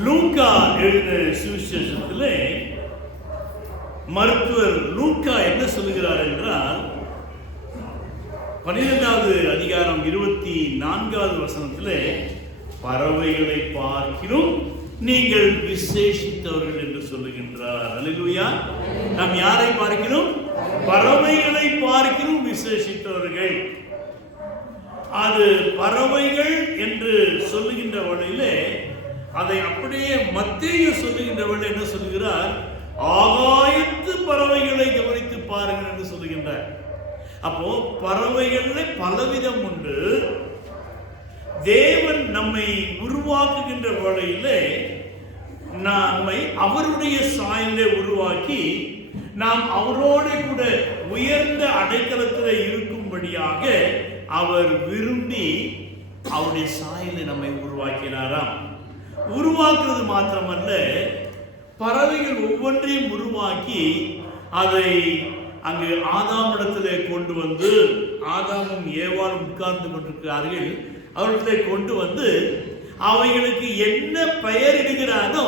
லூக்கா எழுதின சுவிசேஷத்திலே மருத்துவர் லூக்கா என்ன சொல்லுகிறார் என்றால் 12வது அதிகாரம் 24வது வசனத்திலே பறவைகளை பார்க்கிறோம் நீங்கள் விசேஷித்தவர்கள் என்று சொல்லுகின்றார். அல்லேலூயா. நாம் யாரை பார்க்கிறோம்? பறவைகளை பார்க்கிறோம் விசேஷித்தவர்கள். அது பறவைகள் என்று சொல்லுகின்ற வழியிலே அதை அப்படியே மத்தேயு சொல்லுகின்ற வழி என்ன சொல்லுகிறார்? ஆகாயத்து பறவைகளை கவனித்து பாருங்கள் என்று சொல்லுகின்றார். அப்போ பறவைகளில் பலவிதம் உண்டு. தேவன் நம்மை உருவாக்குகின்ற வழியிலே நம்மை அவருடைய சாயலை உருவாக்கி நாம் அவரோடு கூட உயர்ந்த அடைக்கலத்தில் இருக்கும்படியாக அவர் விரும்பி அவருடைய சாயலை நம்மை உருவாக்கினாராம். உருவாக்குறது மாத்திரமல்ல, பறவைகள் ஒவ்வொன்றையும் உருவாக்கி அதை அங்கு ஆதாமிடத்திலே கொண்டு வந்து, ஆதாமும் ஏவாளும் உட்கார்ந்து கொண்டிருக்கிறார்கள், அவர்களை கொண்டு வந்து அவைகளுக்கு என்ன பெயர் இடுகிறானோ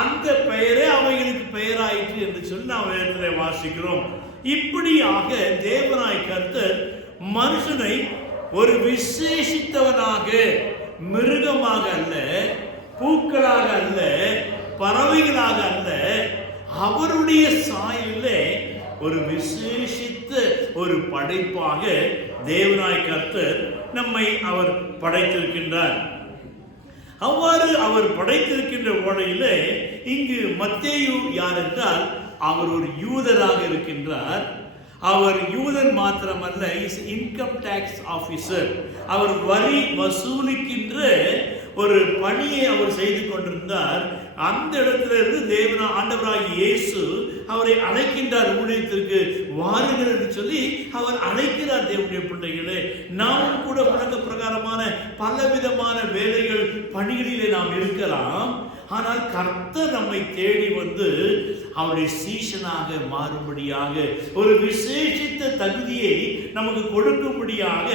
அந்த பெயரே அவைகளுக்கு பெயராயிற்று என்று சொல்லி நாம் வேதத்திலே வாசிக்கிறோம். இப்படியாக தேவனாய் கர்த்தர் மனுஷனை ஒரு விசேஷித்தவனாக, மிருகமாக அல்ல, பூக்களாக அல்ல, பறவைகளாக அல்ல, அவருடைய சாயலிலே ஒரு விசேஷித்த ஒரு படைப்பாக தேவனாய் கர்த்தர் நம்மை அவர் படைத்திருக்கின்றார். அவ்வாறு அவர் படைத்திருக்கின்ற வேளையிலே இங்கு மத்தேயு யார் என்றால் அவர் ஒரு யூதராக இருக்கின்றார். அவர் யூதன் மாத்திரமல்ல, இன்கம் டாக்ஸ் ஆபீசர். அவர் வரி வசூலிக்கின்ற ஒரு பணியை அவர் செய்து கொண்டிருந்தார். அந்த இடத்துல இருந்து தேவனா ஆண்டவராகிய இயேசு அவரை அழைக்கின்றார். ஊழியத்திற்கு வாருங்கள் என்று சொல்லி அவர் அழைக்கிறார். தேவனுடைய பிள்ளைகளே, நாம் கூட பழக்க பிரகாரமான பலவிதமான வேலைகள் பணிகளிலே நாம் இருக்கலாம். ஆனால் கர்த்தர் நம்மை தேடி வந்து அவருடைய சீஷனாக மாறும்படியாக ஒரு விசேஷித்த தகுதியை நமக்கு கொடுக்கும்படியாக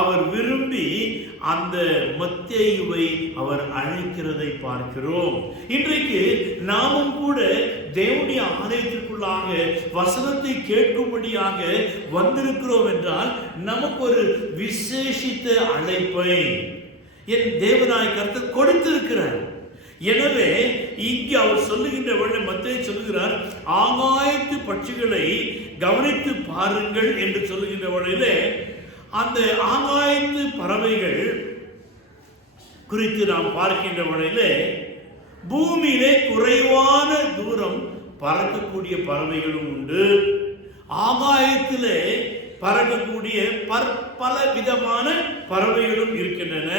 அவர் விரும்பி அந்த மத்தேயுவை அவர் அழைக்கிறதை பார்க்கிறோம். இன்றைக்கு நாமும் கூட தேவனுடைய ஆலயத்திற்குள்ளாக வசனத்தை கேட்கும்படியாக வந்திருக்கிறோம் என்றால் நமக்கு ஒரு விசேஷித்த அழைப்பை என் தேவனாய் கர்த்தர் கொடுத்திருக்கிறார். எனவே இங்கு அவர் சொல்லுகின்ற வேளை மத்தேயு சொல்லுகிறார், ஆகாயத்து பட்சிகளை கவனித்து பாருங்கள் என்று சொல்லுகின்ற வேளையிலே அந்த ஆகாயத்து பறவைகள் குறித்து நாம் பார்க்கின்ற வேளையிலே பூமியிலே குறைவான தூரம் பறக்கக்கூடிய பறவைகளும் உண்டு. ஆகாயத்திலே பறக்கக்கூடிய பல விதமான பறவைகளும் இருக்கின்றன.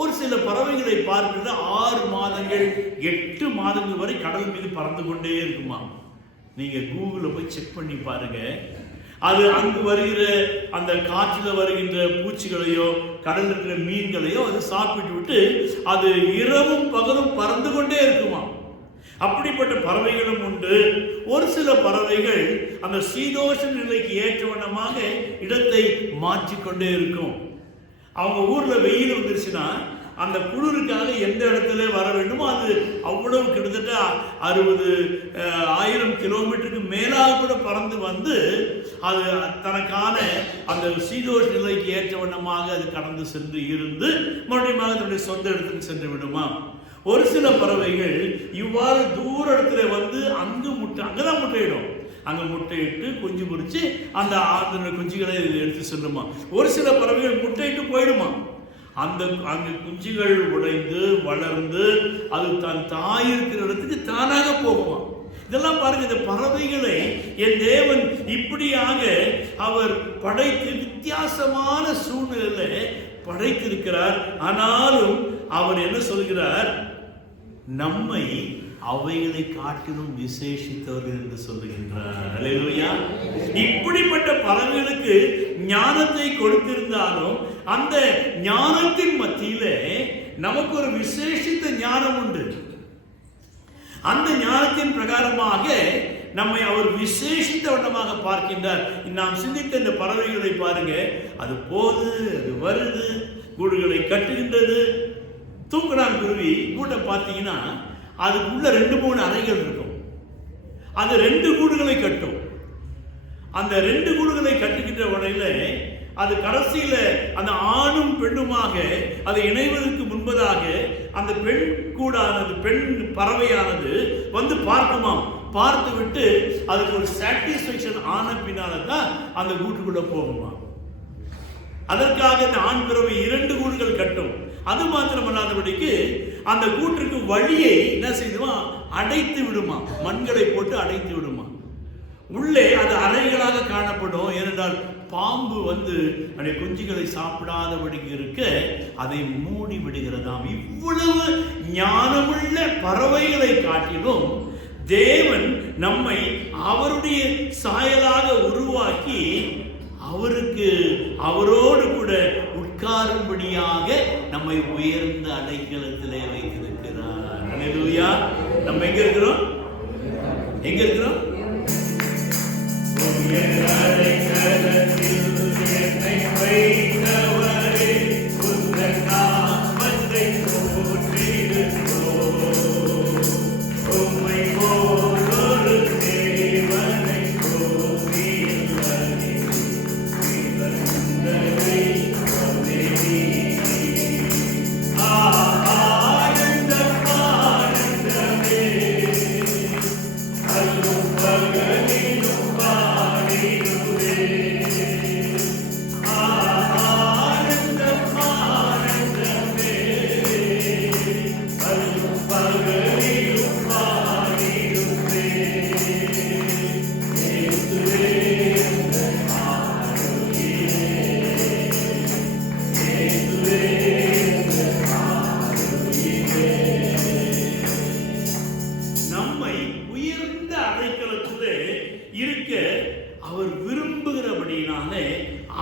ஒரு சில பறவைகளை பார்க்கிறது 6 மாதங்கள் 8 மாதங்கள் வரை கடல் மீது பறந்து கொண்டே இருக்குமா. நீங்க கூகுளில் போய் செக் பண்ணி பாருங்க. அது அங்கு வருகிற அந்த காற்றில் வருகின்ற பூச்சிகளையோ கடலில் இருக்கிற மீன்களையோ அது சாப்பிட்டு விட்டு அது இரவும் பகலும் பறந்து கொண்டே இருக்குமா. அப்படிப்பட்ட பறவைகளும் உண்டு. ஒரு சில பறவைகள் அந்த சீதோஷ நிலைக்கு ஏற்ற வண்ணமாக இடத்தை மாற்றிக்கொண்டே இருக்கும். அவங்க ஊர்ல வெயில் வந்துருச்சுன்னா அந்த குளிருக்காக எந்த இடத்துல வர வேண்டுமோ அது அவ்வளவு கிட்டத்தட்ட 60,000 கிலோமீட்டருக்கு மேலாக கூட பறந்து வந்து அது தனக்கான அந்த சீதோஷ நிலைக்கு ஏற்ற வண்ணமாக அது கடந்து சென்று இருந்து மறுபடியும் தன்னுடைய சொந்த இடத்துக்கு சென்று விடுமா. ஒரு சில பறவைகள் இவ்வாறு தூர இடத்துல வந்து அங்கதான் முட்டையிடும். அங்கே முட்டையிட்டு குஞ்சு பொறிச்சு அந்த குஞ்சுகளை எடுத்து செல்லுமா. ஒரு சில பறவைகள் முட்டையிட்டு போயிடுமா. அங்கு குஞ்சுகள் உடைந்து வளர்ந்து அது தன் தாய் இருக்கிற இடத்துக்கு தானாக போகுமா. இதெல்லாம் பாருங்க, இந்த பறவைகளை என் தேவன் இப்படியாக அவர் படைத்து வித்தியாசமான சூழ்நிலையில படைத்திருக்கிறார். ஆனாலும் அவர் என்ன சொல்கிறார்? நம்மை அவைகளை காட்டிலும் விசேஷித்தவர்கள் என்று சொல்லுகின்றார். அல்லேலூயா. இப்படிப்பட்ட பறவைகளுக்கு ஞானத்தை கொடுத்திருந்தாலும் அந்த ஞானத்தின் மத்தியிலே நமக்கு ஒரு விசேஷித்த ஞானம் உண்டு. அந்த ஞானத்தின் பிரகாரமாக நம்மை அவர் விசேஷித்த வண்ணமாக பார்க்கின்றார். நாம் சிந்தித்த இந்த பறவைகளை பாருங்க, அது போது, அது வருது, கூடுகளை கட்டுகின்றது, தூக்கணாங்குருவி கூட்டை பார்த்தீங்கன்னா அதுக்குள்ள 2-3 அறைகள் இருக்கும். அது 2 கூடுகளை கட்டும். அந்த 2 கூடுகளை கட்டுகின்ற வரையில அது கடைசியில அந்த ஆணும் பெண்ணுமாக அது இணைவதற்கு முன்பதாக அந்த பெண் கூடானது, பெண் பறவையானது வந்து பார்க்குமாம். பார்த்து விட்டு அதுக்கு ஒரு சாட்டிஸ்பேக்ஷன் ஆன பின்னால தான் அந்த கூட்டுக்குள்ள போகுமா. அதற்காக இந்த ஆண் பறவை 2 கூடுகள் கட்டும். அது மாத்திரமல்லாதபடிக்கு அந்த கூட்டுக்கு வழியை என்ன செய்யுமா, அடைத்து விடுமா, மண்களை போட்டு அடைத்து விடுமா. உள்ளே அது அறைகளாக காணப்படும். ஏனென்றால் பாம்பு வந்து அந்த குஞ்சுகளை சாப்பிடாதபடிக்கு இருக்க அதை மூடி விடுகிறதாம். இவ்வளவு ஞானமுள்ள பறவைகளை காட்டிலும் தேவன் நம்மை அவருடைய சாயலாக உருவாக்கி அவருக்கு அவரோடு கூட உட்காரும்படியாக நம்மை உயர்ந்த அடைக்கலத்திலே வைத்திருக்கிறார். அல்லேலூயா. நம்ம எங்க இருக்கிறோம்? எங்க இருக்கிறோம்?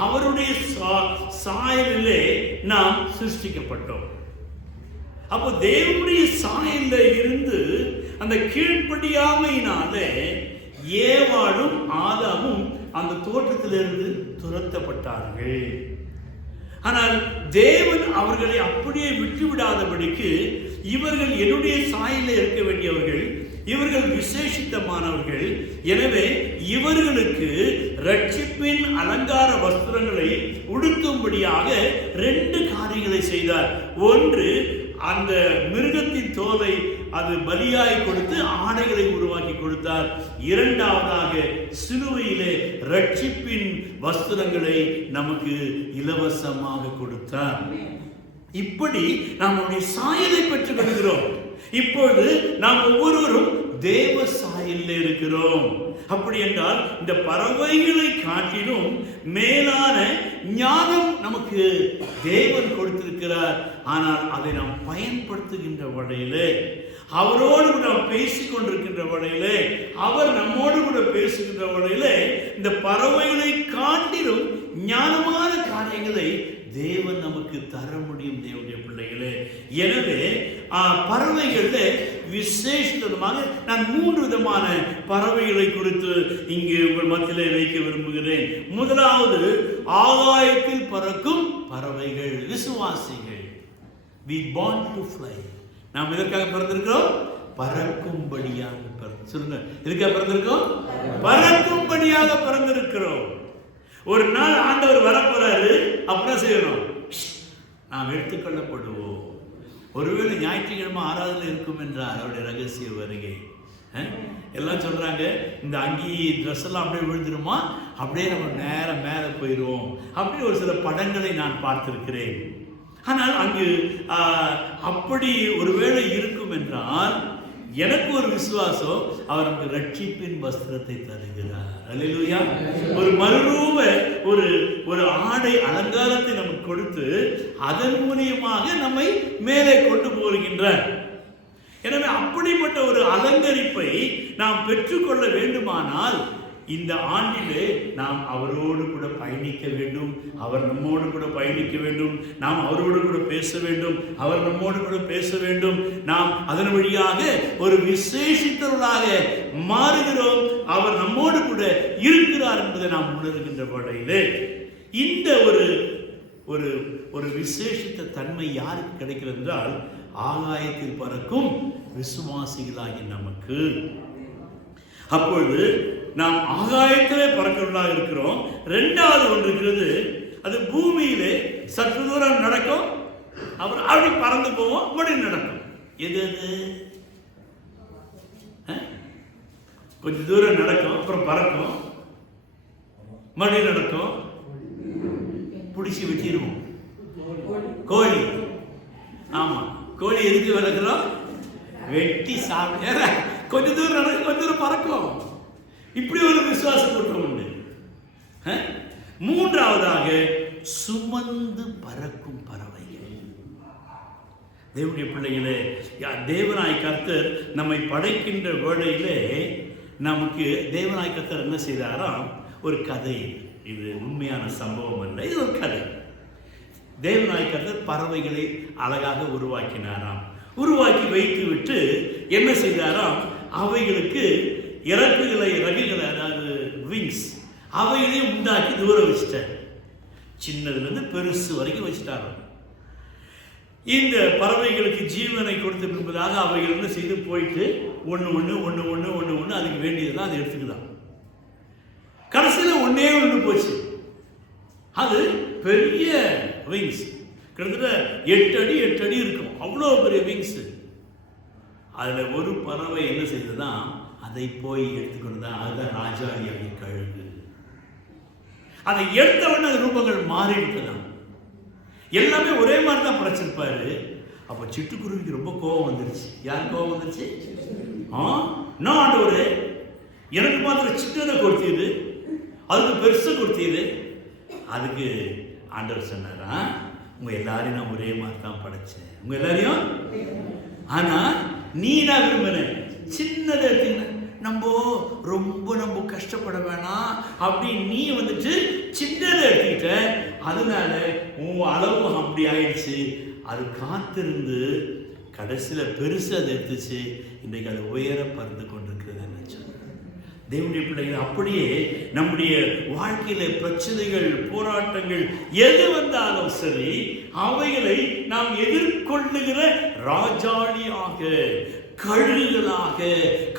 அவருடைய சாயலிலே நாம் சிருஷ்டிக்கப்பட்டோம். அப்போ தேவனுடைய சாயல்ல இருந்து அந்த கீழ்ப்படியாமையினாலே ஏவாளும் ஆதாமும் அந்த தோட்டத்திலிருந்து துரத்தப்பட்டார்கள். ஆனால் தேவன் அவர்களை அப்படியே விட்டுவிடாதபடிக்கு இவர்கள் என்னுடைய சாயலில் இருக்க வேண்டியவர்கள், இவர்கள் விசேஷித்தமானவர்கள், எனவே இவர்களுக்கு ரட்சிப்பின் அலங்கார வஸ்திரங்களை உடுத்தும்படியாக 2 காரியங்களை செய்தார். ஒன்று, அந்த மிருகத்தின் தோலை அது பலியாய் கொடுத்து ஆடைகளை உருவாக்கி கொடுத்தார். இரண்டாவதாக சிலுவையிலே ரட்சிப்பின் வஸ்திரங்களை நமக்கு இலவசமாக கொடுத்தார். இப்படி நாம் அவருடைய சாயலை பெற்றுக் கொள்கிறோம். இப்பொழுது நாம் ஒவ்வொருவரும் தேவ சாயலில் இருக்கிறோம். அப்படி என்றால் இந்த பறவைகளை காட்டிலும் மேலான ஞானம் நமக்கு தேவன் கொடுத்திருக்கிறார். ஆனால் அதை நாம் பயன்படுத்துகின்ற வகையிலே, அவரோடு கூட நாம் பேசிக் கொண்டிருக்கின்ற வகையிலே, அவர் நம்மோடு கூட பேசுகின்ற வகையிலே இந்த பறவைகளை காட்டிலும் ஞானமான காரியங்களை தேவன் நமக்கு தர முடியும். தேவனுடைய பிள்ளைகளே, எனவே பறவைகள்ல விசேஷமாக நான் 3 விதமான பறவைகளை குறித்து இங்கு உங்கள் மத்தியிலே வைக்க விரும்புகிறேன். முதலாவது, ஆகாயத்தில் பறக்கும் பறவைகள், விசுவாசிகள். We born to fly. நாம் எதற்காக பிறந்திருக்கிறோம்? பறக்கும்படியாக சொல்லுங்க. எதுக்காக பிறந்திருக்கோம்? பறக்கும்படியாக பிறந்திருக்கிறோம். ஒரு நாள் ஆண்டவர் வரப்போறாரு, அப்புறம் செய்யணும், நாம் எடுத்துக்கொள்ளப்படுவோம். ஒருவேளை ஞாயிற்றுக்கிழமை ஆராதனை இருக்கும் என்றார் அவருடைய ரகசிய வருகை. எல்லாம் சொல்றாங்க, இந்த அங்கி ட்ரெஸ் எல்லாம் அப்படியே விழுந்துருமா, அப்படியே நம்ம நேரம் மேலே போயிடுவோம். அப்படி ஒரு சில படங்களை நான் பார்த்திருக்கிறேன். ஆனால் அங்கு அப்படி ஒருவேளை இருக்கும் என்றால் எனக்கு ஒரு விசுவாசம், அவர் நமக்கு ரட்சிப்பின் வஸ்திரத்தை தருகிறார். அல்லேலூயா. ஒரு மறுரூப ஒரு ஆடை அலங்காரத்தை நமக்கு கொடுத்து அதன் மூலியமாக நம்மை மேலே கொண்டு போகின்றார். எனவே அப்படிப்பட்ட ஒரு அலங்கரிப்பை நாம் பெற்றுக்கொள்ள வேண்டுமானால் இந்த ஆண்டிலே நாம் அவரோடு கூட பயணிக்க வேண்டும். அவர் நம்மோடு கூட பயணிக்க வேண்டும். நாம் அவரோடு கூட பேச வேண்டும். அவர் நம்மோடு கூட பேச வேண்டும். நாம் அதன் வழியாக ஒரு விசேஷித்தவர்களாக மாறுகிறோம். அவர் நம்மோடு கூட இருக்கிறார் என்பதை நாம் உணர்கின்ற வகையிலே இந்த ஒரு விசேஷித்த தன்மை யாருக்கு கிடைக்கிறது என்றால் ஆகாயத்தில் பறக்கும் விசுவாசிகளாகி நமக்கு. அப்பொழுது நாம் ஆகாயத்திலே பறக்கிறவர்களாக இருக்கிறோம். இரண்டாவது ஒன்று இருக்கிறது, அது பூமியிலே சற்று தூரம் நடக்கும், அப்புறம் அப்படி பறந்து போவோம், மறுபடியும் நடக்கும். எது அது? கொஞ்சம் தூரம் நடக்கும், அப்புறம் பறக்கும், மறுபடியும் நடக்கும், பிடிச்சி வச்சிருவோம். கோழி. ஆமா, கோழி எதுக்கு வளர்க்கிறோம்? வெட்டி சாப்பிட. கொஞ்ச தூரம் நடக்கும், கொஞ்ச தூரம் பறக்கும். இப்படி ஒரு விசுவாச கூட்டம் உண்டு. மூன்றாவதாக சுமந்து பறக்கும் பறவைகள். தேவனுடைய பிள்ளைகளே, தேவனாய் கர்த்தர் நம்மை படைக்கின்ற வேளையிலே நமக்கு தேவனாய் கர்த்தர் என்ன செய்தாராம்? ஒரு கதை. இது உண்மையான சம்பவம் அல்ல, இது ஒரு கதை. தேவனாய் கர்த்தர் பறவைகளை அழகாக உருவாக்கினாராம். உருவாக்கி வைத்து விட்டு என்ன செய்தாராம்? அவைகளுக்கு இறகுகளை, அதாவது விங்ஸ், அவைகளையும் உண்டாக்கி தூரம் வச்சுட்டார். சின்னதுலேருந்து பெருசு வரைக்கும் வச்சுட்டாராம். இந்த பறவைகளுக்கு ஜீவனை கொடுத்த பின்பதாக அவைகள் என்ன செய்து போயிட்டு ஒன்று அதுக்கு வேண்டியதுதான் அதை எடுத்துக்குதான். கடைசியில் ஒன்று போச்சு. அது பெரிய விங்ஸ், கிட்டத்தட்ட 8 அடி இருக்கும், அவ்வளோ பெரிய விங்ஸ். அதில் ஒரு பறவை என்ன செய்ததான்? அதை போய் எடுத்துக்கொண்டு தான். அதுதான் ராஜாளியாகிய கழுகு. அதை எடுத்தவொடனே அது ரூபங்கள் மாறிவிட்டதான். எல்லாமே ஒரே மாதிரி தான் படைச்சிருப்பாரு. அப்போ சிட்டுக்குருவிக்கு ரொம்ப கோபம் வந்துருச்சு. யார் கோபம் வந்துருச்சு? நான் ஆண்டவரே, எனக்கு மாத்திரம் சின்னதை கொடுத்தீது, அதுக்கு பெருசை கொடுத்தீது. அதுக்கு ஆண்டவர் சொன்னாரா, உங்க எல்லாரையும் நான் ஒரே மாதிரி தான் படைச்சேன், உங்க எல்லாரையும். ஆனா நீ நான் விரும்பினேன் சின்னதை எடுத்தீங்க, ரொம்ப கஷ்டப்பட வேணாம் அப்படின்னு நீ வந்துட்டு சின்னதை எடுத்துக்கிட்ட. அதனால உன் அளவு அப்படி ஆயிடுச்சு. அது காத்திருந்து கடைசியில் பெருசு அதை எடுத்துச்சு. இன்றைக்கு அது உயர பறந்து கொண்டிருக்கிறது. தேவனுடைய பிள்ளைகள், அப்படியே நம்முடைய வாழ்க்கையில பிரச்சனைகள், போராட்டங்கள் எது வந்தாலும் சரி, அவைகளை நாம் எதிர்கொள்ளுகிற ராஜாளியாக, கழுகுகளாக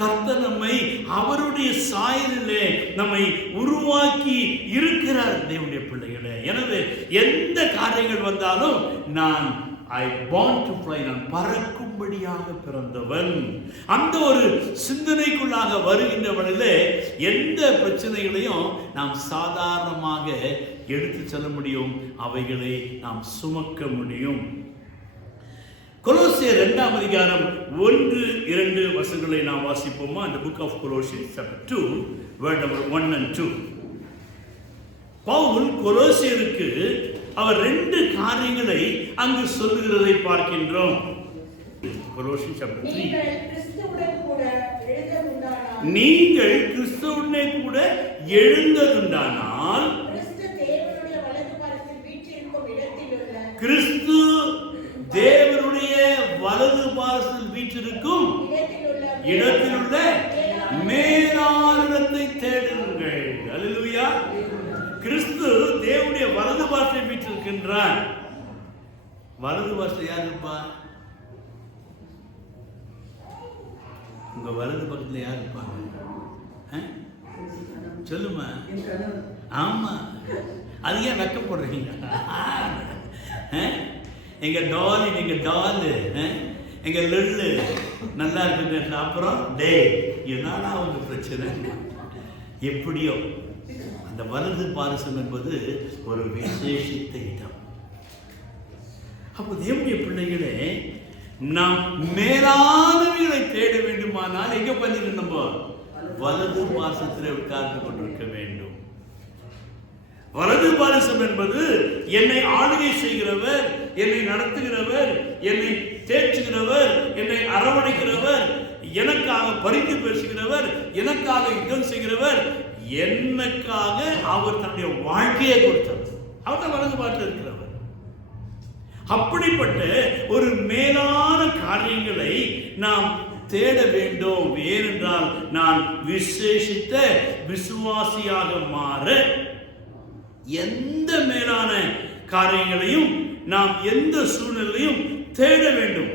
கர்த்தர் நம்மை அவருடைய சாயலிலே நம்மை உருவாக்கி இருக்கிறார். தேவனுடைய பிள்ளைகளே, எனவே எந்த காரியங்கள் வந்தாலும் நான் born to fly, நான் பறக்கும்படியாக பிறந்தவன். அந்த ஒரு சிந்தனைக்குள்ளாக வருகின்றவனிலே எந்த பிரச்சனைகளையும் நாம் சாதாரணமாக எடுத்து செல்ல முடியும், அவைகளை நாம் சுமக்க முடியும். கொலோசியர் 2ஆம் அதிகாரம் 1-2 வசனங்களை நாம் வாசிப்போமா? அந்த book of Colossians chapter 2 verse number 1 and 2. Paul கொலோசியருக்கு அவர் 2 காரியங்களை அங்கு சொல்லுகிறதை பார்க்கின்றோம். கொலோசியர் chapter 3. நீங்கள் கிறிஸ்துவுடனே கூட எழுந்ததுண்டானால், கிறிஸ்து தேவனுடைய வலது பாரசத்தில் வீற்றிருக்கும் இடத்திலுள்ள மேலானத்தை தேடுங்கள். அல்லேலூயா. கிறிஸ்து தேவனுடைய வலது பாரசத்தில் வீற்றிருக்கின்றார். வலது பாரசத்தில் யார் இருப்பா? உங்க வலது பக்கத்தில் யார் இருப்பாங்க? சொல்லுமா. ஆமா, அது ஏன் வெக்கப்படுறீங்க? எங்க டாலி, நீங்க டாலு, எங்க லெல்லு நல்லா இருக்கு. அப்புறம் டே என்னடா அவங்க பிரச்சனை? எப்படியோ அந்த வலது பாரசம் என்பது ஒரு விசேஷித்த இடம். அப்போ தேவனுடைய பிள்ளைகளே, நாம் மேலானவைகளை தேட வேண்டுமானால் எங்க பண்ணிட்டு நம்ம வலது பாரசத்தில் உட்கார்ந்து கொண்டிருக்க வேண்டும். வலது பாரசம் என்பது என்னை ஆளுகை செய்கிறவர், என்னை நடத்துகிறவர், என்னை தேற்றுகிறவர், என்னை அரவணைக்கிறவர், எனக்காக பரிந்து பேசுகிறவர், எனக்காக யுத்தம் செய்கிறவர், எனக்காக அவர் தன்னுடைய வாழ்க்கையை கொடுத்தவர். அவர் தான் வலது பாட்டில் இருக்கிறவர். அப்படிப்பட்ட ஒரு மேலான காரியங்களை நாம் தேட வேண்டும். ஏனென்றால் நான் விசேஷித்த விசுவாசியாக மாற எந்த மேலான காரியங்களையும் நாம் எந்த சூழ்நிலையும் தேட வேண்டும்.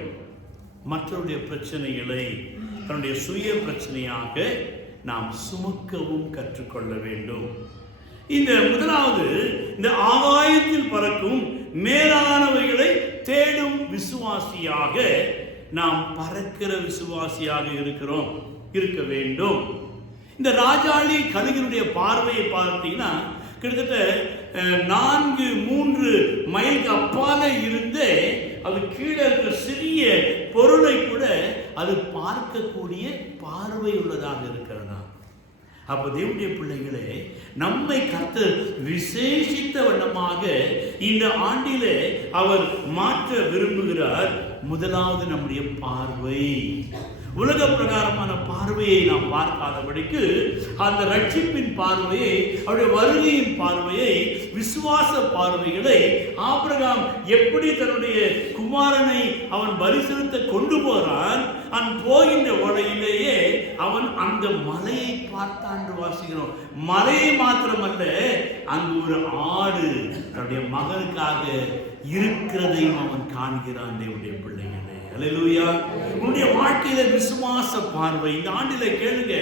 மற்றவருடைய பிரச்சனைகளை தன்னுடைய சுய பிரச்சனையாக நாம் சுமக்கவும் கற்றுக்கொள்ள வேண்டும். இந்த முதலாவது, இந்த ஆகாயத்தில் பறக்கும் மேலானவைகளை தேடும் விசுவாசியாக நாம் பறக்கிற விசுவாசியாக இருக்க வேண்டும். இந்த ராஜாளி கழுகினுடைய பார்வையை பார்த்தீங்கன்னா கிட்டத்தட்ட 4-3 மைலுக்கு அப்பால இருந்தே அது கீழே இருக்கிற சிறிய பொருளை கூட அது பார்க்கக்கூடிய பார்வை உள்ளதாக இருக்கிறதா. அப்ப தேவனுடைய பிள்ளைகளே, நம்மை கர்த்தர் விசேஷித்த வண்ணமாக இந்த ஆண்டிலே அவர் மாற்ற விரும்புகிறார். முதலாவது நம்முடைய பார்வை, உலக பிரகாரமான பார்வையை நாம் பார்க்காதபடிக்கு அந்த ரட்சிப்பின் பார்வையை, அவருடைய வருகையின் பார்வையை, விசுவாச பார்வைகளை, ஆபிரகாம் எப்படி தன்னுடைய குமாரனை அவன் பலி செலுத்த கொண்டு போறான், அவன் போகின்ற வழியிலேயே அவன் அந்த மலையை பார்த்தான் என்று வாசிக்கிறோம். மலையை மாத்திரமல்ல, அங்கு ஒரு ஆடு தன்னுடைய மகனுக்காக இருக்கிறதையும் அவன் காண்கிறான். தேவனுடைய பிள்ளைகளே, அல்லேலூயா. உன்னுடைய வாழ்க்கையில விசுவாச பார்வை இந்த ஆண்டில கேளுங்க.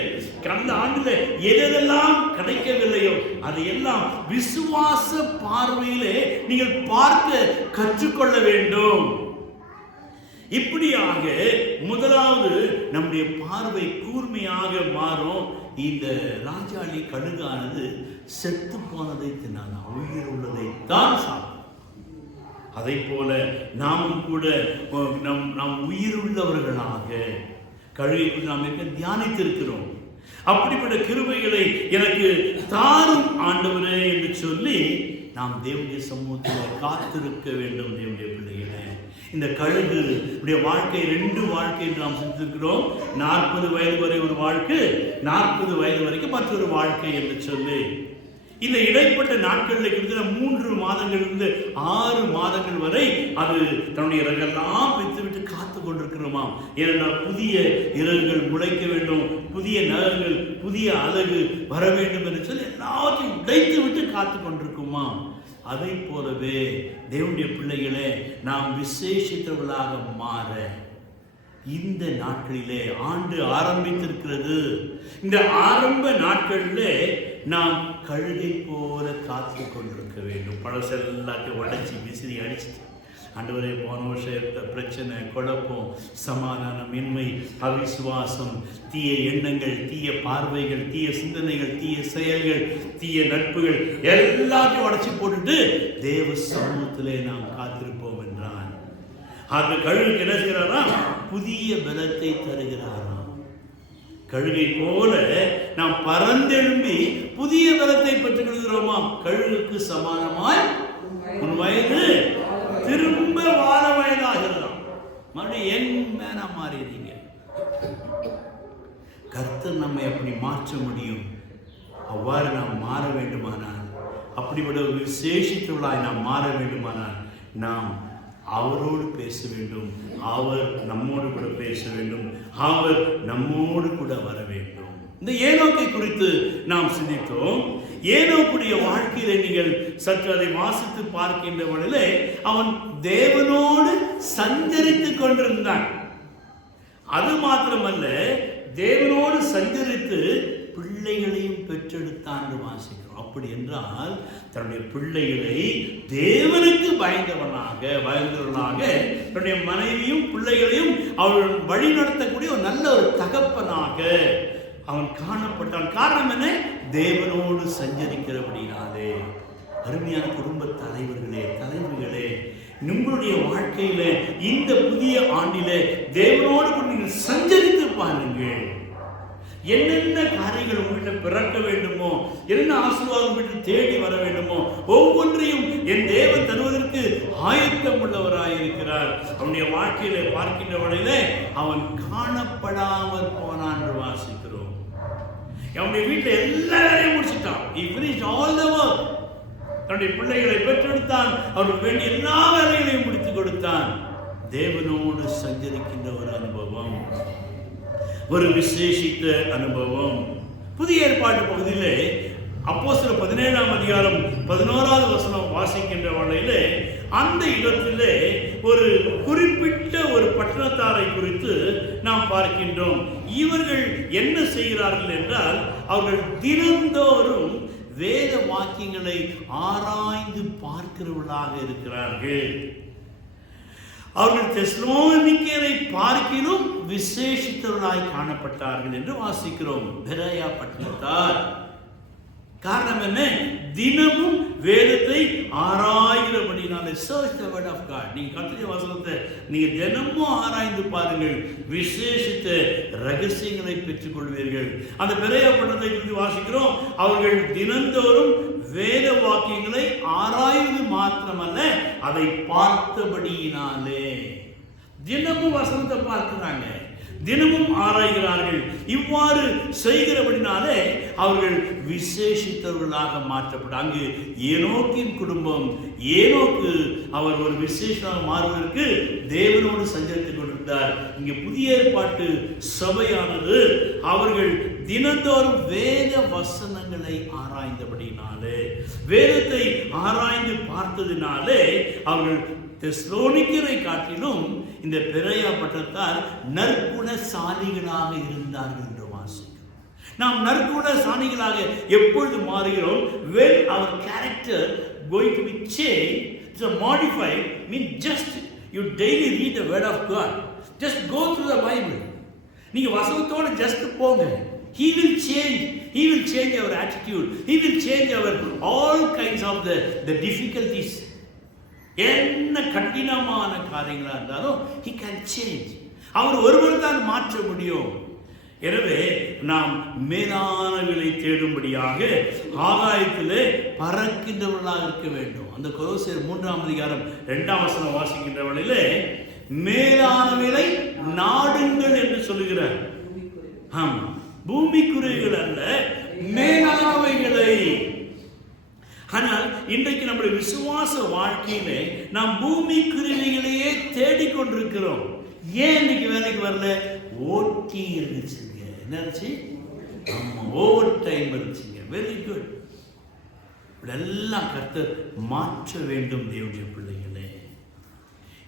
கடந்த ஆண்டில எதெல்லாம் கிடைக்கவில்லையோ அதையெல்லாம் விசுவாச பார்வையிலே நீங்கள் பார்க்க கற்றுக்கொள்ள வேண்டும். இப்படியாக முதலாவது நம்முடைய பார்வை கூர்மையாக மாறும். இந்த ராஜாளி கழுகானது செத்து போனதை தின்னான், உயிர் உள்ளதை தான் சாப்பிடும். அதை போல நாமும் கூட நாம் உயிர் உள்ளவர்களாக கழுகை நாம் தியானித்திருக்கிறோம். அப்படிப்பட்ட கிருபைகளை எனக்கு தாரும் ஆண்டவரே என்று சொல்லி நாம் தேவனுடைய சமூகத்தில் காத்திருக்க வேண்டும். தேவனுடைய பிள்ளைகளே, இந்த கழுகு வாழ்க்கை 2 வாழ்க்கை என்று நாம் சிந்திக்கிறோம். 40 வயது வரை ஒரு வாழ்க்கை, 40 வயது வரைக்கும் மற்றொரு வாழ்க்கை என்று சொல்லி இந்த இடைப்பட்ட நாட்களில் கிட்டத்தட்ட 3 மாதங்களிலிருந்து 6 மாதங்கள் வரை அது தன்னுடைய இறகெல்லாம் வைத்துவிட்டு காத்து கொண்டிருக்கிறோமாம். ஏனென்றால் புதிய இறகுகள் முளைக்க வேண்டும், புதிய நகங்கள், புதிய அழகு வர வேண்டும் என்று சொல்லி எல்லாத்தையும் உடைத்து விட்டு காத்து கொண்டிருக்குமாம். அதை போலவே தேவனுடைய பிள்ளைகளே, நாம் விசேஷித்தவர்களாக மாற இந்த நாட்களிலே ஆண்டு ஆரம்பித்திருக்கிறது. இந்த ஆரம்ப நாட்களிலே நாம் கழுகை போல காத்து கொண்டிருக்க வேண்டும். பழசெல்லாத்தையும் உடைச்சி விசிறி அடிச்சுட்டு, ஆண்டவரே போன வருஷம் பிரச்சனை, குழப்பம், சமாதானமின்மை, அவிசுவாசம், தீய எண்ணங்கள், தீய பார்வைகள், தீய சிந்தனைகள், தீய செயல்கள், தீய நட்புகள் எல்லாத்தையும் உடைச்சி போட்டுட்டு தேவ சமூகத்திலே நாம் காத்திருப்போம் என்றான். அந்த கழுகு என்ன செய்கிறாராம்? புதிய பலத்தை தருகிறாராம். கழுகை போல நாம் பறந்தெழும்பி புதிய பலத்தை பெற்றுக் கொள்கிறோமாம். கழுகுக்கு சமானமாய் உன் வயது திரும்ப வாழ வயதாகிறதாம். மறுபடியும் யங் மேனா மாறிடுறீங்க. கர்த்தர் நம்மை அப்படி மாற்ற முடியும். அவ்வாறு நாம் மாற வேண்டுமானால், அப்படிப்பட்ட ஒரு விசேஷித்தவர்களாய் நாம் மாற வேண்டுமானால், நாம் அவரோடு பேச வேண்டும், அவர் நம்மோடு கூட பேச வேண்டும், அவர் நம்மோடு கூட வர வேண்டும். இந்த ஏனோக்கை குறித்து நாம் சிந்தித்தோம். ஏனோக்குடைய வாழ்க்கையில நீங்கள் சற்று அதை வாசித்து பார்க்கின்ற வழியிலே அவன் தேவனோடு சஞ்சரித்துக் கொண்டிருந்தான். அது மாத்திரமல்ல, தேவனோடு சஞ்சரித்து பிள்ளைகளையும் பெற்றெடுத்தான் வாசிக்கிறோம். அப்படி என்றால் தன்னுடைய பிள்ளைகளை தேவனுக்கு பயந்தவர்களாக தன்னுடைய மனைவியும் பிள்ளைகளையும் அவள் வழி நடத்தக்கூடிய ஒரு நல்ல ஒரு தகப்பனாக அவன் காணப்பட்டான். காரணம் என்ன? தேவனோடு சஞ்சரிக்கிறபடினாலே. அருமையான குடும்ப தலைவர்களே, உங்களுடைய வாழ்க்கையில இந்த புதிய ஆண்டிலே தேவனோடு நீங்கள் சஞ்சரித்து பாருங்கள். என்னென்ன காரியங்கள் உங்கள்கிட்ட பிறக்க வேண்டுமோ, என்ன ஆசீர்வாதம் உங்கள்கிட்ட தேடி வர வேண்டுமோ, ஒவ்வொன்றையும் என் தேவன் தருவதற்கு ஆயத்தம் உள்ளவராயிருக்கிறார். அவனுடைய வாழ்க்கையில பார்க்கின்ற வழியிலே அவன் காணப்படாமல் போனான் என்று வாசிக்கிறோம். அவனுடைய வீட்டில் எல்லா வேலையும் முடிச்சுட்டான். He finished all the work. தன்னுடைய பிள்ளைகளை பெற்றெடுத்தான், அவருக்கு வேண்டிய எல்லா வேலைகளையும் முடித்து கொடுத்தான். தேவனோடு சஞ்சரிக்கின்ற ஒரு அனுபவம், ஒரு விசேஷித்த அனுபவம். புதிய ஏற்பாட்டு பகுதியிலே அப்போஸ்தலர் 17ஆம் அதிகாரம் 11வது வசனம் வாசிக்கின்ற வேளையிலே அந்த இடத்திலே ஒரு குறிப்பிட்ட ஒரு பட்டணத்தாரை குறித்து நாம் பார்க்கின்றோம். இவர்கள் என்ன செய்கிறார்கள் என்றால், அவர்கள் தினந்தோறும் வேத வாக்கியங்களை ஆராய்ந்து பார்க்கிறவர்களாக இருக்கிறார்கள். அவர்கள் தெசலோனிக்கேயரை பார்க்கிலும் விசேஷித்தவர்களாய் காணப்பட்டார்கள் என்று வாசிக்கிறோம். பெரோயா பட்டணத்தார். காரணம் என்ன? தினமும் வேதத்தை ஆராய்கிறபடினாலே. Search the word of God. நீங்க கர்த்தருடைய வசனத்தை நீங்க தினமும் ஆராய்ந்து பாருங்கள், விசேஷித்த ரகசியங்களை பெற்றுக் கொள்வீர்கள். அந்த பெரோயா பட்டணத்தை குறித்து வாசிக்கிறோம். அவர்கள் தினந்தோறும் வேத வாக்கியங்களை ஆராய்வது மாத்திரமல்ல, அதை பார்த்தபடியினாலே. தினமும் வசனத்தை பார்க்கிறாங்க, தினமும் ஆராய்கிறார்கள். இவ்வாறு செய்கிறபடினாலே அவர்கள் விசேஷித்தவர்களாக மாற்றப்பட்ட. அங்கு ஏனோக்கின் குடும்பம், ஏனோக்கு அவர் ஒரு விசேஷமாக மாறுவதற்கு தேவனோடு சஞ்சரித்துக் கொண்டிருந்தார். இங்கே புதிய ஏற்பாட்டு சபையானது அவர்கள் தினந்தோறும் வேத வசனங்களை ஆராய்ந்தபடினாலே, வேதத்தை ஆராய்ந்து பார்த்ததினாலே அவர்கள் தெசலோனிக்கேயரை காட்டிலும் இந்த பெரோயா பட்டணத்தார் நற்குணசாலிகளாக இருந்தார்கள் என்று வாசிக்கிறோம். நாம் நற்குணசாலிகளாக எப்பொழுது மாறுகிறோம்? when our character going to be changed, so modified, mean just you daily read the word of God, just go through the Bible. நீங்க வசனத்தோட just போங்க. He will change our attitude. He will change our all kinds of the difficulties. என்ன கடினமான காரியங்களா இருந்தாலும் he can change. அவர் ஒருவர் தான் மாற்ற முடியும். எனவே நாம் மேலானவைகளை தேடும்படியாக ஆகாயத்திலே பறக்கின்றவர்களாக இருக்க வேண்டும். அந்த கொலோசியர் 3ஆம் அதிகாரம் 2ஆம் வசனம் வாசிக்கின்ற வேளையிலே மேலானவைகளை நாடுங்கள் என்று சொல்லுகிறார். ஆமா, பூமிக்குரியவைகள் அல்ல, மேலானவைகளை. ஆனால் இன்றைக்கு நம்முடைய விசுவாச வாழ்க்கையிலே நாம் பூமிக்குரியவைகளையே தேடிக்கொண்டிருக்கிறோம். ஏன் இன்னைக்கு வேலைக்கு வரல? ஓட்டி இருந்துச்சுங்க. என்ன இருந்துச்சு? ஆமா, ஓவர் டைம் இருந்துச்சுங்க. Very good. இதெல்லாம் கர்த்தர் மாற்ற வேண்டும். தேவனுடைய பிள்ளைகளே,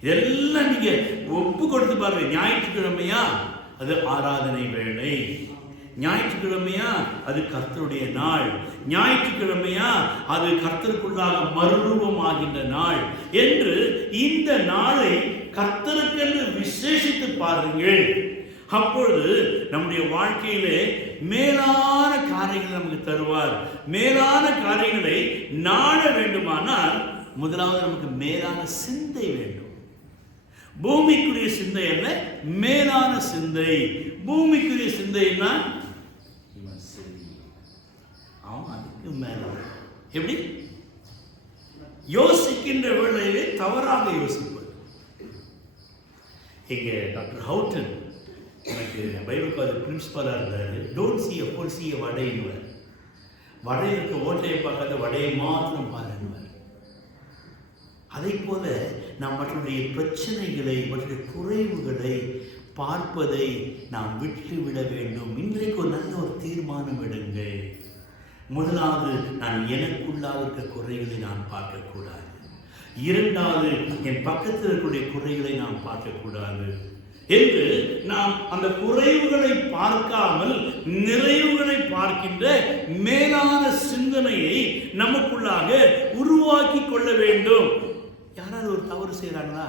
இதெல்லாம் நீங்க ஒப்பு கொடுத்து பாருங்க. ஞாயிற்றுக்கிழமையா அது ஆராதனை வேளை, ஞாயிற்றுக்கிழமையா அது கர்த்தருடைய நாள், ஞாயிற்றுக்கிழமையா அது கர்த்தருக்குள்ளாக மறுரூபமாகின்ற நாள் என்று இந்த நாளை கர்த்தருக்கென்று விசேஷித்து பாருங்கள். அப்பொழுது நம்முடைய வாழ்க்கையிலே மேலான காரியங்களை நமக்கு தருவார். மேலான காரியங்களை நாட வேண்டுமானால் முதலாவது நமக்கு மேலான சிந்தை வேண்டும். பூமிக்குரிய சிந்தை அல்ல, மேலான சிந்தை. பூமிக்குரிய சிந்தைன்னா அதுக்கு மேல எப்படி யோசிக்கின்ற வேளையிலே தவறாக யோசிப்பது. இங்கே டாக்டர் ஹவுட்டன் எனக்கு பைபிள் காலேஜ் பிரின்சிபலாக இருந்தார். Don't see a hole, see a வடைன்னுவார். வடையில் இருக்க ஓட்டையை பார்க்காத வடையை மாத்திரம் பாருன்னுவார். அதை போல நாம் மற்றவருடைய பிரச்சனைகளை, மற்ற குறைவுகளை பார்ப்பதை நாம் விட்டுவிட வேண்டும். இன்றைக்கு ஒரு நல்ல ஒரு தீர்மானம் எடுங்க. முதலாவது, நான் எனக்குள்ளாக இருக்க குறைகளை நான் பார்க்கக்கூடாது. இரண்டாவது, என் பக்கத்தில் இருக்கக்கூடிய குறைகளை நாம் பார்க்கக்கூடாது என்று நாம் அந்த குறைவுகளை பார்க்காமல் நிறைவுகளை பார்க்கின்ற மேலான சிந்தனையை நமக்குள்ளாக உருவாக்கி கொள்ள வேண்டும். யாராவது ஒரு தவறு செய்கிறாங்களா,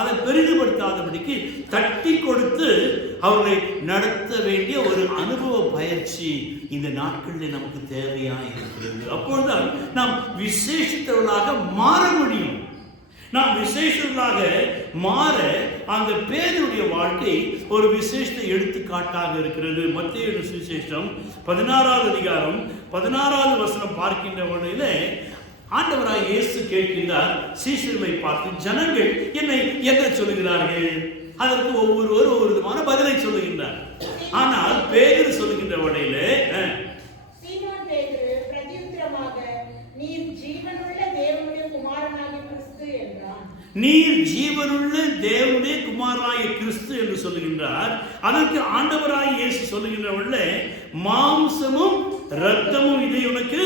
அதை பெரிதுபடுத்தாதபடிக்கு தட்டி கொடுத்து அவர்களை நடத்த வேண்டிய ஒரு அனுபவ பயிற்சி இந்த நாட்களில் நமக்கு தேவையாக இருக்கிறது. அப்பொழுதுதான் நாம் விசேஷித்தவர்களாக மாற முடியும். நாம் விசேஷங்களாக மாற அந்த பேதுருடைய வாழ்க்கை ஒரு விசேஷத்தை எடுத்துக்காட்டாக இருக்கிறது. மத்தேயு சுவிசேஷம் 16ஆம் அதிகாரம் 16ஆவது வசனம் பார்க்கின்ற வேளையிலே ஆண்டவராய் இயேசு கேட்கின்றார் சீஷர்களை பார்த்து, ஜனங்கள் என்னை என்ன சொல்லுகிறார்கள்? அதற்கு ஒவ்வொருவர் ஒவ்வொரு விதமான பதிலை சொல்லுகின்றார். ஆனால் பேதுரு சொல்லுகின்ற வேளையிலே சீமோன் பேதுரு பிரதியுத்தரமாக, நீர் ஜீவனுள்ள தேவனுடைய குமாரனாகிய கிறிஸ்து என்றான். நீர் ஜீவனுள்ள தேவனுடைய குமாரனாகிய கிறிஸ்து என்று சொல்லுகின்றார். அதற்கு ஆண்டவராய் இயேசு சொல்லுகின்றவர்களே, மாம்சமும் இரத்தமும் இதை உனக்கு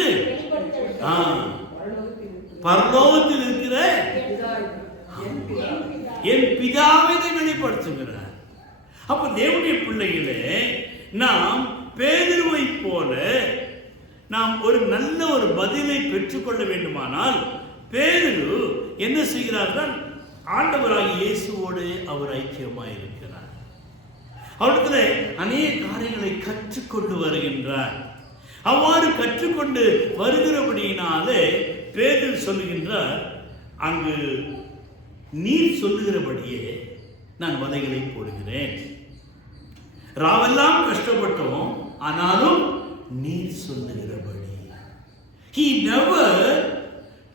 பரலோகத்தில் இருக்கிற வெளிப்படுத்துகிற என் பிதாவை வெளிப்படுத்துகிறார். அப்ப தேவனுடைய பிள்ளைகளே, நாம் பேதுருவை போல நாம் ஒரு நல்ல ஒரு பதிலை பெற்றுக்கொள்ள வேண்டுமானால் பேதுரு என்ன செய்கிறார்கள்? ஆண்டவராகிய இயேசுவோடு அவர் ஐக்கியமாய் இருக்கிறார். அவரிடத்துல அநேக காரியங்களை கற்றுக்கொண்டு வருகின்றார். அவ்வாறு கற்றுக்கொண்டு வருகிறபடியினாலே பேதுரு சொல்லுகின்றார், அங்கு நீர் சொல்லுகிறபடியே நான் வலைகளை போடுகிறேன். ராவெல்லாம் கஷ்டப்பட்டோம், ஆனாலும் நீர் சொல்லுகிறபடி. He never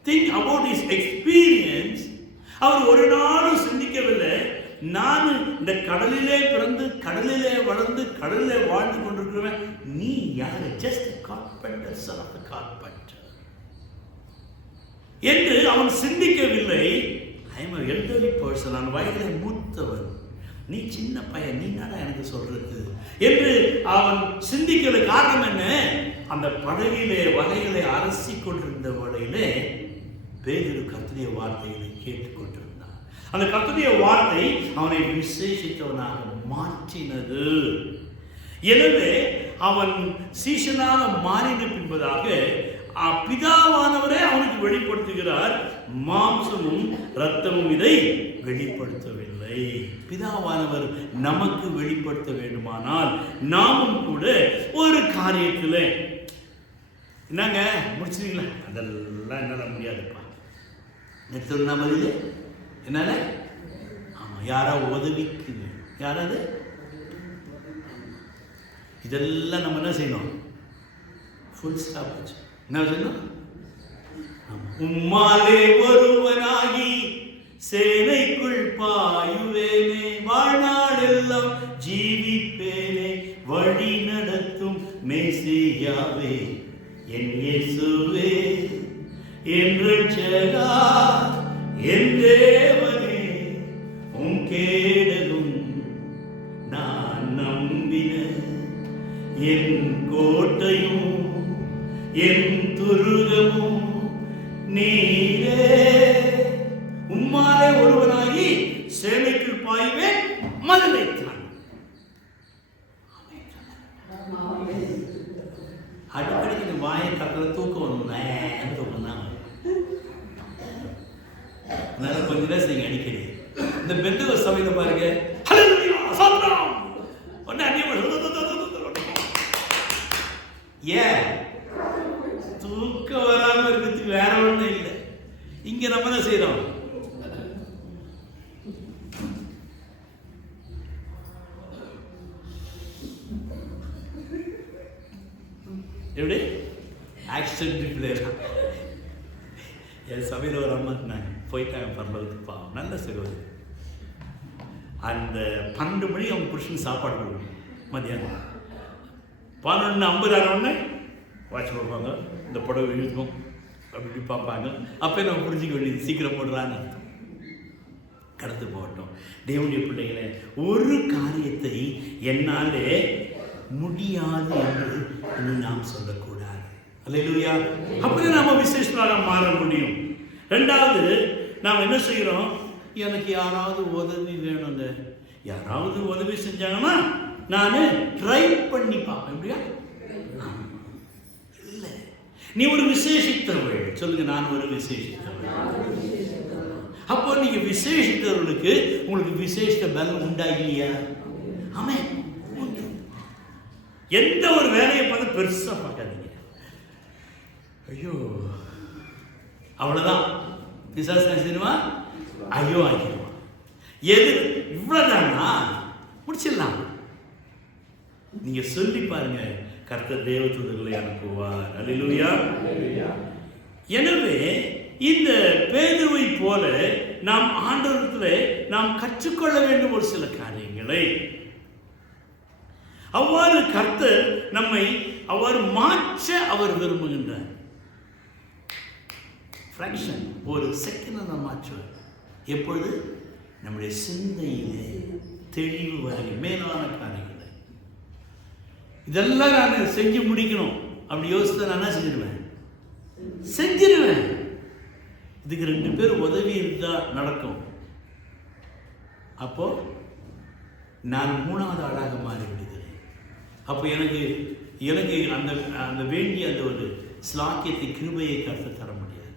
think about his experience. அவர் ஒரு நாளும் சிந்திக்கவில்லை, நான் இந்த கடலிலே பிறந்து கடலிலே வளர்ந்து கடலிலே வாழ்ந்து கொண்டிருக்கிறேன், நீ யாரு? Just carpenter, son of the carpenter என்று அவன் சிந்திக்கவில்லை. I am a elderly person, நான் வயதிலே மூத்தவன், நீ சின்ன பையன், நீ என்னடா எனக்கு சொல்றது என்று அவன் சிந்திக்கிற காரணம் என்ன? அந்த படகிலே வலைகளை அரசி கொண்டிருந்த வலையிலே பேதுரு கர்த்தருடைய வார்த்தைகளை கேட்டுக்கொண்டிருந்தான். அந்த கர்த்தருடைய வார்த்தை அவனை விசேஷித்தவனாக மாற்றினது. எனவே அவன் சீஷனாக மாறின பின்பதாக பிதாவானவரே அவனுக்கு வெளிப்படுத்துகிறார். மாம்சமும் இரத்தமும் இதை வெளிப்படுத்தவில்லை. பிதாவானவர் நமக்கு வெளிப்படுத்த வேண்டுமானால் நாமும் கூட ஒரு காரியத்தில் என்னங்க முடிச்சிருக்கீங்களா? அதெல்லாம் என்னால் முடியாதுப்பா. எடுத்து நம்ம இது என்னால ஆமாம், யாராவது உதவிக்கு, யாராவது இதெல்லாம் நம்ம என்ன செய்யணும்? ஃபுல் ஸ்டாப் வச்சு என்ன செய்யணும்? உம்மாலே ஒருவனாகி சேனைக்குள் பாயுவேனே, வாழ்நாள் எல்லாம் ஜீவிப்பேனே, வழி நடத்தும் மேசியாவே, என் இயேசுவே, என் ரட்சகா, என் தேவனே, உம் கேடலும் நான் நம்பின என் கோட்டையும் என் துருகமும் நீரே. உம்மாலே ஒருவனாகி சேனைக்குள் பாய்வேன், மதுரை அடிக்கடி வாயை கட்டில தூக்கம் வரும், தூக்கம் தான். அதனால கொஞ்ச நேரம் நீங்க அடிக்கடி இந்த பெந்தகோஸ்து சபையில பாருங்க, ஏன் தூக்கம் வராம இருக்கிறதுக்கு வேற ஒண்ணும் இல்லை. இங்க நம்ம தான் செய்யறோம். எப்படி ஆக்சிடென்ட் என் சபையில் ஒரு அம்மா இருந்தாங்க, போயிட்டாங்க பரலோகத்துக்கு, பாவம், நல்ல சகோதரி. அந்த 12 மணி அவங்க புருஷனுக்கு சாப்பாடு கொடுக்கணும். மதியானம் 11:50 ஆனோடனே வாட்ச் போடுவாங்க, இந்த புடவை இழுக்கும், அப்படி பார்ப்பாங்க. அப்போ நம்ம புரிஞ்சிக்க வேண்டியது, சீக்கிரம் போடுறான்னு அர்த்தம். கடந்து போகட்டும். தேவனுடைய பிள்ளைகளை, ஒரு காரியத்தை என்னாலே முடியாது என்று இனி நாம் சொல்லக்கூடாது. அல்லேலூயா. அப்படி நாம விசேஷமாக மாற முடியும். ரெண்டாவது, நாம் என்ன செய்கிறோம்? எனக்கு யாராவது உதவி வேணுங்க, யாராவது உதவி செஞ்சாங்கன்னா நான் ட்ரை பண்ணி பார்ப்பேன். எப்படியா? இல்லை, நீ ஒரு விசேஷித்தவள். சொல்லுங்க, நான் ஒரு விசேஷித்தவள். அப்போ நீங்க விசேஷித்தவர்களுக்கு உங்களுக்கு விசேஷ பலம் உண்டாகலையா? ஆமே. எந்த ஒரு வேலையை பார்த்து பெருசா பார்க்காதீங்க. ஐயோ அவ்வளவுதான், பிசாசு சினிமா ஐயோ ஆகிடுவான். எது இவ்வளவுதானா? முடிச்சிடலாம். நீங்க சொல்லி பாருங்க, கர்த்தர் தேவதூதர்களை அனுப்புவார். அல்லேலூயா. எனவே இந்த பேதுருவை போல நாம் ஆண்டவரிடத்தில் நாம் கற்றுக்கொள்ள வேண்டும் ஒரு சில காரியங்களை. அவ்வாறு கர்த்தர் நம்மை அவ்வாறு மாற்ற அவர் விரும்புகின்றார். ஃப்ராக்ஷன், ஒரு செகண்ட் நாம் மாற்றுவார். எப்பொழுது? நம்முடைய சிந்தையிலே தெளிவு வரை மேலான காரியங்களை இதெல்லாம் நான் செஞ்சு முடிக்கணும் அப்படி யோசித்து நான் என்ன செஞ்சிருவேன்? இதுக்கு 2 பேர் உதவி இருந்தால் நடக்கும். அப்போ நான் 3வது ஆளாக மாறிவிடுகிறேன். அப்போ எனக்கு அந்த அந்த வேண்டிய அந்த ஒரு ஸ்லாக்கியத்தை கிருபையை கருத்து தர முடியாது.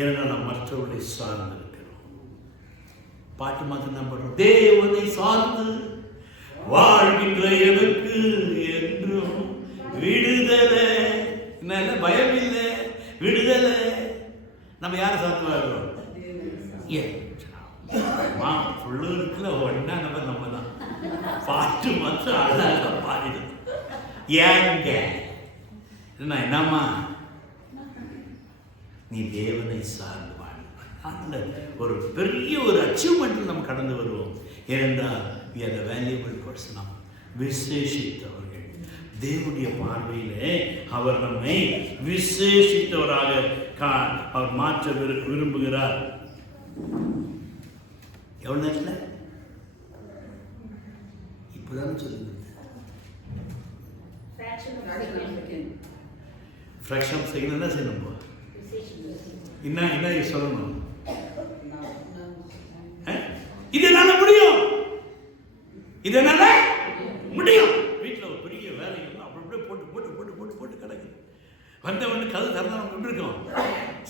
ஏன்னா நான் மற்றவர்களை சார்ந்து இருக்கிறோம். பாட்டு மாத்திரம் தான் பண்றோம். தேவனை சார்ந்து வாழ்கின்ற எனக்கு என்றும் விடுதலை. என்ன பயம் இல்லை, விடுதலை. நம்ம யாரை சார்ந்து வாழ்கிறோம்? இருக்குல்ல ஒன்னா நம்ம தான். பாட்டு மாத்திரம் அழகா பாடிடும். ஏங்க என்னம்மா நீ தேவனை சார்ந்து வாழ். ஒரு பெரிய ஒரு அச்சீவ்மெண்ட் நம்ம கடந்து வருவோம். ஏனென்றால் we are the valuable person. விசேஷித்தவர்கள். தேவனுடைய பார்வையிலே அவர் நம்மை விசேஷித்தவராக அவர் மாற்ற விரும்புகிறார். எவ்வளவு நேரத்தில் இப்பதான் சொல்லுங்க. ஃப்ராக்ஷன் ஆஃப் செகண்ட் என்ன செய்யணும்? என்ன சொல்லணும்? இதனால முடியும், இதனால முடியும். வீட்டில் ஒரு பெரிய வேலை அப்படியே போட்டு போட்டு போட்டு போட்டு போட்டு கிடக்குது. வந்த ஒன்று கதை திறந்தாலும் கொண்டு இருக்கோம்.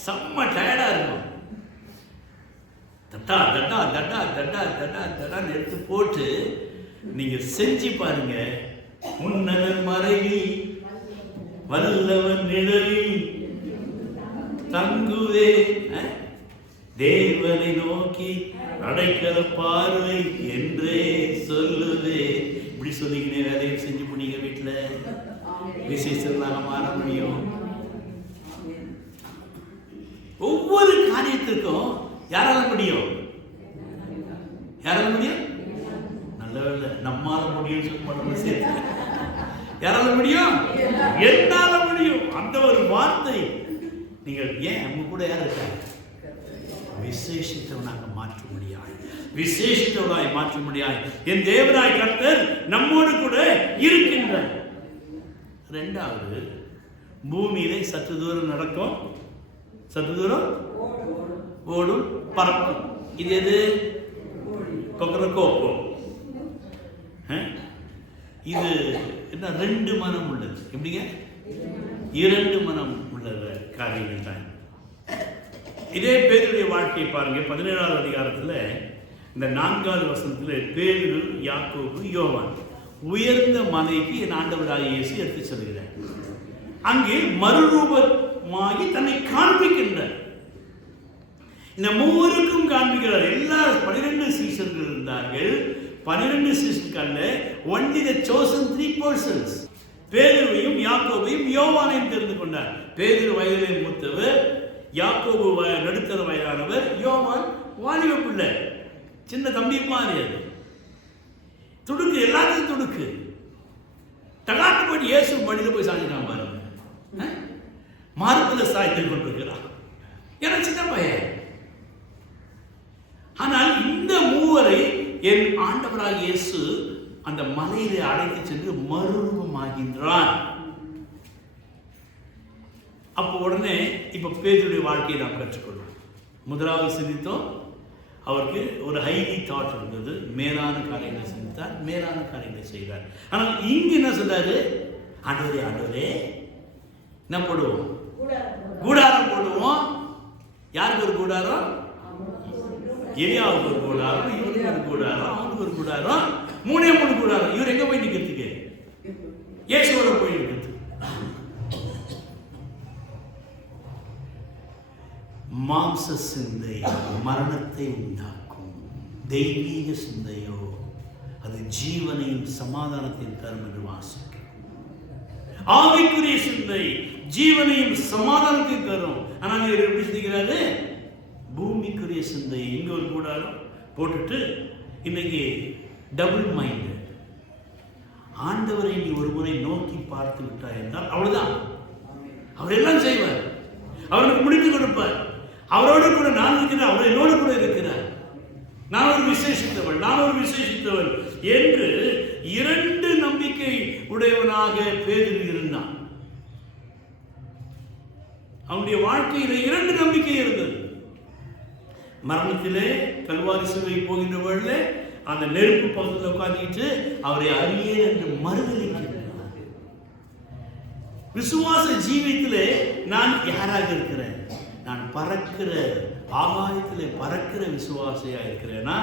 செம்ம டயர்டாக இருக்கும். தட்டா தட்டா தட்டா தட்டா தட்டா தட்டான்னு எடுத்து போட்டு நீங்கள் செஞ்சு பாருங்க. உன்னதன் மறைவில் வல்லவன் நிழலில் தங்குவே, தேவனை நோக்கி அடைக்கல பார்வை என்றே சொல்லுவே. இப்படி சொல்லிக்கினே வேலையை செஞ்சு முடிங்க. வீட்டில் விசேஷமாக மாற முடியும். ஒவ்வொரு காரியத்திற்கும் யாரால முடியும்? யாரால முடியும்? நல்ல வேலை நம்மால முடியும் சொல்ல மாட்டோம். சேர்த்து யாரால முடியும்? என்னால முடியும். அந்த ஒரு வார்த்தை நீங்கள் ஏன் உங்க கூட யார் இருக்காங்க? விசேஷித்தவனாக மாற்ற முடியாது, விசேஷித்தவனாய் மாற்ற முடியாது. என் தேவனாய் கர்த்தர் நம்மோடு கூட இருக்கின்றார். 2வது, பூமியிலே சற்று தூரம் நடக்கும், சற்று தூரம் ஓடும், பறக்கும். இது எது? கொக்கரக்கோக்கோ. இது என்ன? 2 மனம் உள்ளது. எப்படிங்க? 2 மனம் உள்ளது காரியங்கள் தான். இதே பேதுருடைய வாழ்க்கையை பாருங்க. 17வது அதிகாரத்தில் இந்த 4வது வசனத்தில் பேதுரு, யாக்கோபு, யோவான் உயர்ந்த மலைக்கு என் ஆண்டவராகிய இயேசு எடுத்து செல்கிறார். அங்கே மறுரூபமாகி தன்னை காண்பிக்கின்றார். இந்த 3க்கும் காண்பிக்கிறார். எல்லா 12 சீசர்கள் இருந்தார்கள். 12 சீசர்கள் only the chosen 3 persons. பேதுருவையும் யாக்கோபையும் யோவானையும் தெரிந்து கொண்டார். பேதுரு வயதிலே மூத்தவர், யாக்கோபு நடுத்தர வயதானவர், யோவான் வாலிப பிள்ளை, சின்ன தம்பி மாறியது. துடுக்கு, எல்லாத்தையும் துடுக்கு. தகாட்டு போய் இயேசு மடியில போய் சாஞ்சிட்டான் பாருங்க. மார்புல சாய்த்து கொண்டிருக்கிறான். ஏன்னா சின்ன பையன். ஆனால் இந்த 3 என் ஆண்டவராக இயேசு அந்த மலையிலே அழைத்து சென்று மறுரூபமாகின்றார். அப்போ உடனே இப்ப பேதுருடைய வாழ்க்கையை நாம் கற்றுக்கொள்வோம். முதலாவது சிந்தித்தோம், அவருக்கு ஒரு ஹைலி தாட் இருந்தது. மேலான காரியங்களை சிந்தித்தார், மேலான காரியங்களை செய்தார். ஆனால் இங்கு என்ன சொல்றாரு? ஆண்டவரே, ஆண்டவரே என்ன போடுவோம்? கூடாரம் போடுவோம். யாருக்கு ஒரு கூடாரம்? எலியாவுக்கு ஒரு கூடாரம், இவருக்கு ஒரு கூடாரம், அவனுக்கு ஒரு கூடாரம், 3 கூடாரம். இவர் எங்க போய் நிக்கிறதுக்கு? இயேசுவோட போய் நிற்கிறது. மாம்ச சிந்தை மரணத்தை உண்டாக்கும், தெய்வீக சிந்தையோ அது ஜீவனையும் சமாதானத்தையும் தரும் என்று வாசிக்கிறோம். ஆவிக்குரிய சிந்தை ஜீவனையும் சமாதானத்தையும் தரும். ஆனால் இவர் எப்படி சிந்திக்கிறாரு? பூமிக்குரிய சிந்தை. இங்க ஒரு கூடாரம் போட்டுட்டு இன்னைக்கு டபுள் மைண்ட். ஆண்டவரை நீ ஒரு முறை நோக்கி பார்த்து விட்டாய் என்றால் அவ்வளவுதான். அவர் எல்லாம் செய்வார், அவருக்கு முடித்து கொடுப்பார். அவரோடு கூட நான் இருக்கிறேன், அவர் என்னோடு கூட இருக்கிறார். நான் ஒரு விசேஷித்தவள், நான் ஒரு விசேஷித்தவள் என்று 2 நம்பிக்கை உடையவனாக பேதுரு இருந்தான். அவனுடைய வாழ்க்கையில் 2 நம்பிக்கை இருந்தது. மரணத்திலே கல்வாரி சிலுவை போகின்ற வேளையிலே அந்த நெருப்பு பகுதியில் உட்கார்ந்துட்டு அவரை அறியேன் என்று மறுதலிக்கிறார். விசுவாச ஜீவியத்திலே நான் யாராக இருக்கிறேன்? நான் பறக்கிற ஆகாயத்திலே பறக்கிற விசுவாசியா இருக்கிறேன்னா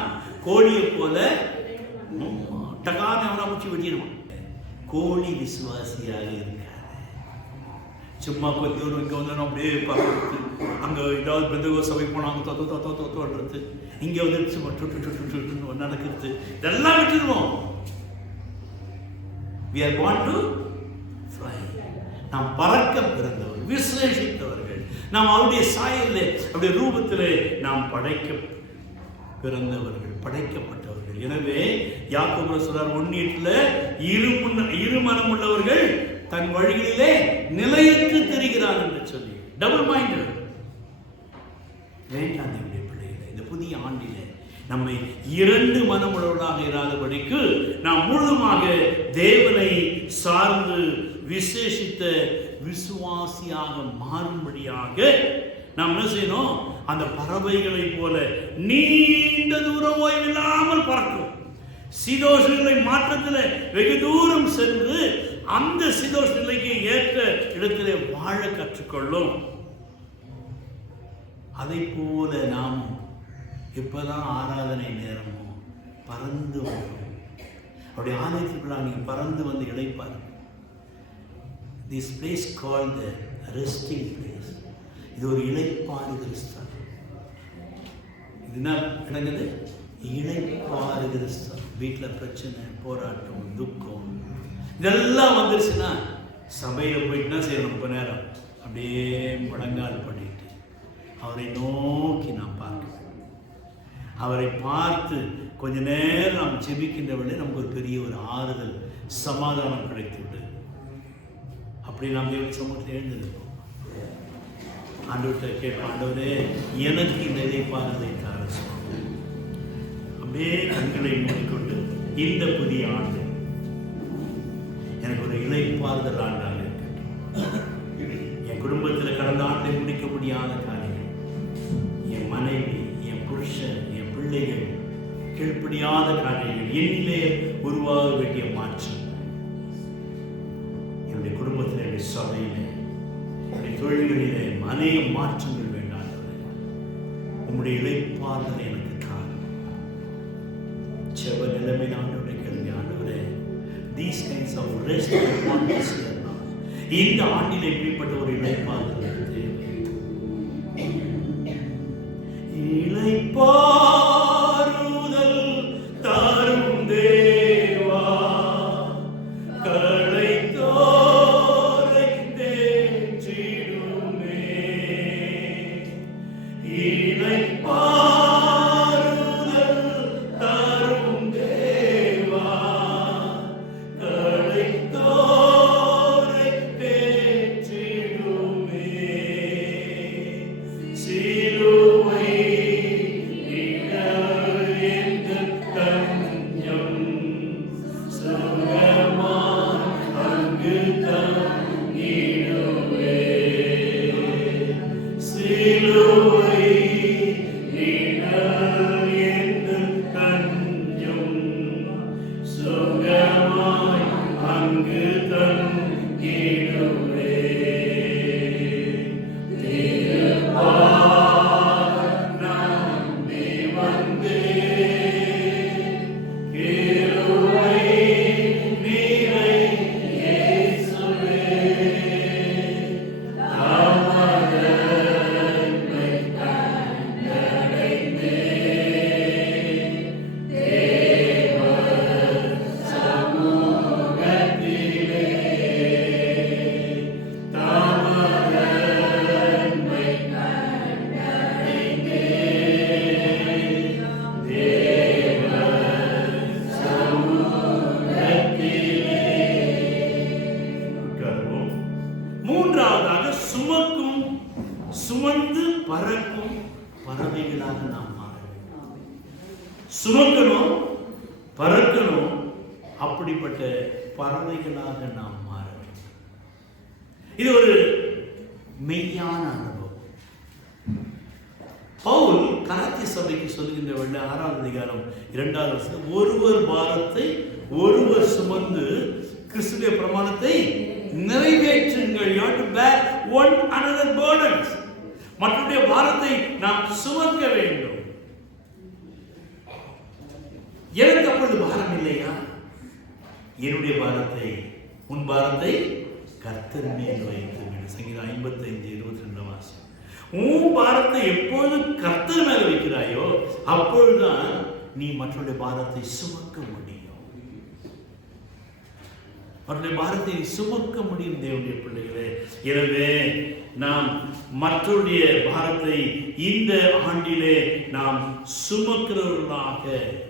கோழியை போல டகான அவனை முடிச்சு வெட்டிடுவான். கோழி விசுவாசியாக இருக்காது. சும்மா கொஞ்சம் தூரம் இங்கே வந்தோம் அப்படியே பறக்கிறது. அங்கே ஏதாவது பெந்தகோ சபை போனாங்க தோன்றது, இங்கே வந்து சும்மா சுட்டு நடக்கிறது, இதெல்லாம் விட்டுருவோம். We are born to fly. நாம் பறக்க பிறந்தவர்கள், விசேஷித்தவர்கள். நாம் அவருடைய சாயலிலே அவருடைய ரூபத்திலே நாம் படைக்க பிறந்தவர்கள், படைக்கப்பட்டவர்கள். எனவே யாக்கோபு சொல்றார் 1:8 இரு மனம் உள்ளவர்கள் தன் வழிகளிலே நிலையற்று தெரிகிறார் என்று சொல்லி. டபுள் மைண்டட் வேண்டாம் நம்முடைய பிள்ளைகளை. இந்த புதிய ஆண்டிலே நம்மை 2 மனமுள்ளவர்களாக இராதபடிக்கு நாம் முழுதுமாக தேவனை சார்ந்து விசேஷித்த விசுவாசியாக மாறும்படியாக நாம் என்ன செய்யணும்? அந்த பறவைகளை போல நீண்ட தூரம் ஓய்வில்லாமல் பறக்கும். சீதோஷ நிலை மாற்றத்தில் வெகு தூரம் சென்று அந்த சீதோஷ நிலைக்கு ஏற்ற இடத்திலே வாழ கற்றுக்கொள்ளும். அதை போல நாம் இப்பதான் ஆராதனை நேரமும் பறந்து வரும். அவருடைய ஆலயத்துக்குள்ளா நீங்க பறந்து வந்து இளைப்பாரு. This place called the resting place. இது ஒரு இளைப்பாறுகிற ஸ்தலம். இது என்ன என்னது? இளைப்பாறுகிற ஸ்தலம். வீட்டில் பிரச்சனை, போராட்டம், துக்கம் இதெல்லாம் வந்துருச்சுன்னா சபையில் போயிட்டுனா சரி ரொம்ப நேரம் அப்படியே முழங்கால் பண்ணிட்டு அவரை நோக்கி நாம் பார்க்க, அவரை பார்த்து கொஞ்ச நேரம் நாம் ஜெபிக்கின்றவர்களே நமக்கு ஒரு பெரிய ஒரு ஆறுதல், சமாதானம் கிடைத்துவிடு. அப்படி நாம் தேவ சமூகத்தில் எழுந்திருப்போம். ஆண்டவர்கிட்ட கேட்போம், ஆண்டவரே எனக்கு இந்த இளைப்பாறுதலை தார. அப்படியே கண்களை மூடிக்கொண்டு இந்த புதிய ஆண்டு எனக்கு ஒரு இளைப்பாறுதல் ஆண்டாக இருக்கட்டும். என் குடும்பத்தில் கடந்த ஆண்டை முடிக்க முடியாத காரியம், என் மனைவி, என் புருஷன், என் பிள்ளைகள் கீழ்ப்படியாத காரியங்கள், என்னிலே உருவாக வேண்டிய மாற்றம், என்னுடைய குடும்பத்தில், என்னுடைய சபையிலே, என்னுடைய தொழில்களிலே அநேக மாற்றங்கள் வேண்டாதவரே, உம்முடைய இளைப்பாறுதலை எனக்கு தாரும். செவ நிலைமை ஆண்டவருடைய கேள்வி, ஆண்டவரே these kinds of rest I want to see. இந்த ஆண்டிலே இப்படிப்பட்ட ஒரு இளைப்பாறுதல் தேவை. இளைப்பாறுதல் தாரும் தேவா, களைத்தோரை தேற்றிடுமே. சுமந்து பறக்கும் பறவைகளாக நாம் மாற வேண்டும். சுமக்கணும், பறக்கணும், அப்படிப்பட்ட பறவைகளாக நாம் மாற வேண்டும். இது ஒரு மெய்யான அனுபவம். பவுல் கலாத்திய சபைக்கு சொல்கின்ற 6வது அதிகாரம் 2வது வசனம், ஒருவர் பாரத்தை ஒருவர் சுமந்து கிறிஸ்துவின் பிரமாணத்தை நிறைவேற்றுங்கள். You have to bear one another burdens. மற்றவருடைய பாரத்தை நாம் சுமக்க வேண்டும். எனக்கு அப்பொழுது பாரம் இல்லையா? என்னுடைய பாரத்தை, உன் பாரத்தை கர்த்தர் மேல் வைத்து விடு. சங்கீதம் 55:22 வாசம். உன் பாரத்தை எப்பொழுது கர்த்தர் மேல் வைக்கிறாயோ அப்பொழுதுதான் நீ மற்றவருடைய பாரத்தை சுமக்க முடியும். அவருடைய பாரத்தை சுமக்க முடியும் தேவனுடைய பிள்ளைகளே. எனவே நாம் மற்றவருடைய பாரத்தை இந்த ஆண்டிலே நாம் சுமக்கிறவர்களாக,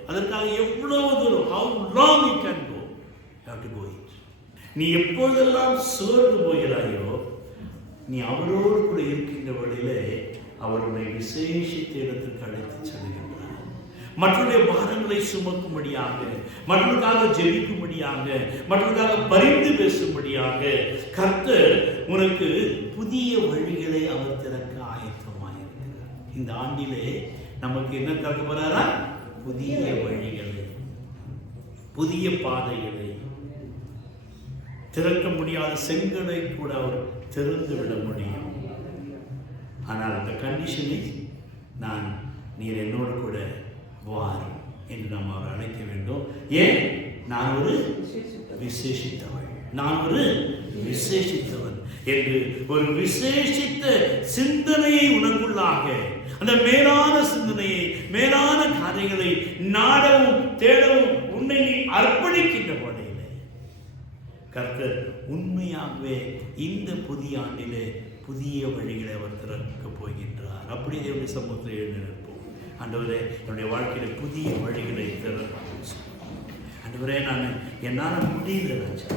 அதற்காக எவ்வளவு தூரம், how long you can go, you have to go it. நீ எப்பொழுதெல்லாம் சோர்ந்து போகிறாயோ நீ அவரோடு கூட இருக்கின்ற வழியிலே அவருடைய விசேஷித்த இடத்திற்கு அழைத்து செல்கின்றார். மற்றவருடைய பாரங்களை சுமக்கும்படியாக, மற்றவர்களுக்காக ஜெபிக்கும்படியாக, மற்றவர்களுக்காக பரிந்து பேசும்படியாக கர்த்தர் உனக்கு புதிய வழிகளை அவர் திறக்க ஆயத்தமாயிருக்கிறார். இந்த ஆண்டிலே நமக்கு என்ன திறக்க போறாரா? புதிய வழிகளை, புதிய பாதைகளை, திறக்க முடியாத செங்கலை கூட அவர் திறந்து விட முடியும். ஆனால் அந்த கண்டிஷனில் நீர் என்னோடு கூட வாரும் என்று நாம் அவர் அழைக்க வேண்டும். ஏன்? நான் ஒரு விசேஷித்தவள், நான் ஒரு விசேஷித்தவன் என்று ஒரு விசேஷித்த சிந்தனையை உனக்குள்ளாக, அந்த மேலான சிந்தனையை, மேலான காரியங்களை நாடவும் தேடவும் உன்னை நீ அர்ப்பணிக்கின்ற வழியிலே கர்த்தர் உண்மையாகவே இந்த புதிய ஆண்டிலே புதிய வழிகளை அவர் திறக்க போகின்றார். அப்படி தேவனுடைய சமூகத்தில் எழுந்து நிற்போம். ஆண்டவரே, என்னுடைய வாழ்க்கையில புதிய வழிகளை திறக்கும். ஆண்டவரே, என்னால் முடியல ராஜா,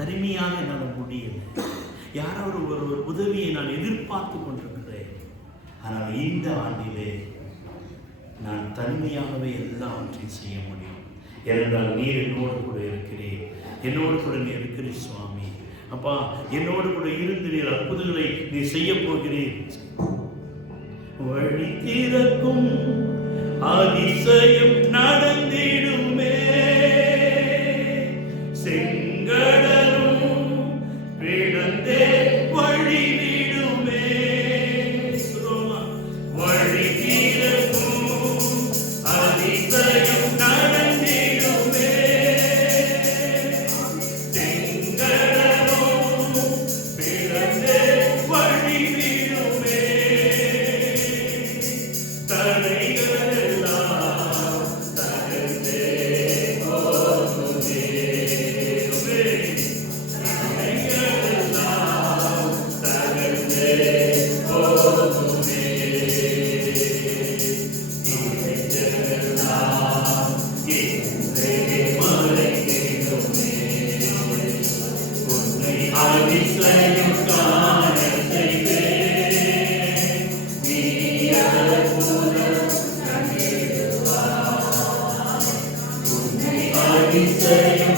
தனிமையாக என்னால் முடியல, யாராவது ஒரு உதவியை நான் எதிர்பார்த்து கொண்டிருக்கிறேன். ஆனால் இந்த ஆண்டிலே நான் தனிமையாகவே எல்லாவற்றையும் செய்ய முடியும். ஏனென்றால் நீர் என்னோடு கூட இருக்கிறீர், என்னோடு கூட நீ இருக்கிறீர் சுவாமி. அப்பா, என்னோடு கூட இருந்து நீர் அற்புதங்களை நீ செய்ய போகிறீர். வழி திறக்கும் அதிசயம் நடந்திடுமே, செங்கடலும் பிளந்தே வழி விடுமே. வழி திறக்கும் அதிசயம் நடந்திடுமே, செங்கடலும் பிளந்தே வழி விடுமே. அதிசயம்